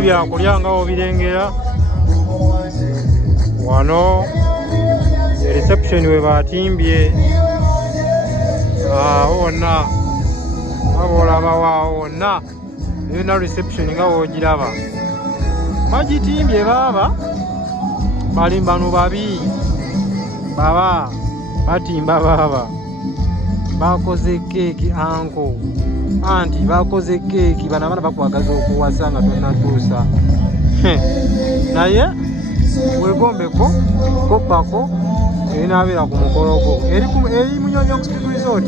biri byakulya nga obirengera wano reception we batimbye wonna abolaba waawo wonna yona reception nga wogiraba bagitimbye baba balimbano babi baba batimba baba bakoze keeki anko anti bakoze keeki bana abana bakwagaza okuwasa nga tonnatuusa naye wegombeko koppako erinabeera ku mukologo eri Munyonyi Oxygen Resort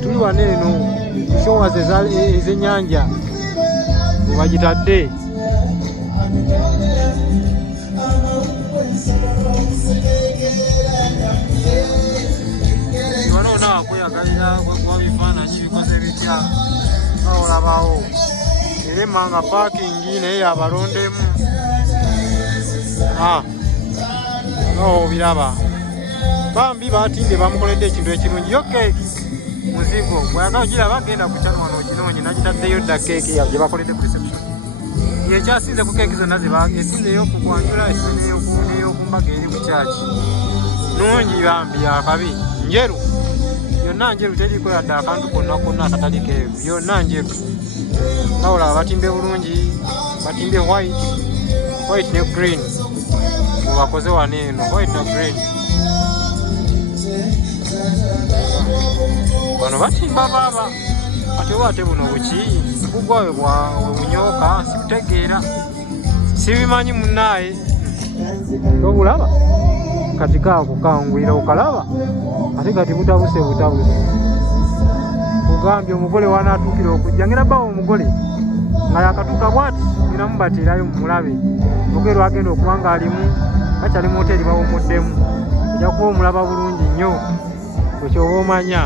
tuli wano eno showas ez'ennyanja bagitadde wano onakweyagalira kuba bifaananyi bikoze bitya olabaawo era emmanga paakingi naye yabalondemu obiraba bambi batimbye bamukoledde ekintu ekirungi yo keeki muzigo bweyagala ogiraba genda ku kyano wano oginonye nagitaddeyo dda keeki gye bakoledde ku reception yekyasinze ku keeki zonna esinzeyo ku kwanjula esiney'okumbaga eri mu kyaki nungi bambi akabi njeru yonna njeru teriko yadde akantu konna konna akatali keevu yonna njeru nga olaba batimbe bulungi batimbye white ne green bakoze wano eno white ne green bano batimba baba ate wate buno buki bugwawe bwebunyooka sikutegeera sibimanyi munaaye tobulaba kati kaako kangwira okalaba ate kati butabuse kugambye omugole wanaatuukira okujja ngera bawo omugole nga yakatuuka bwati inamu bateerayo mumulabe ogere lwagenda okuba nga alimu bakyali mu hoteri bawumuddemu ojja kuba omulaba bulungi nnyo ekyoba omanya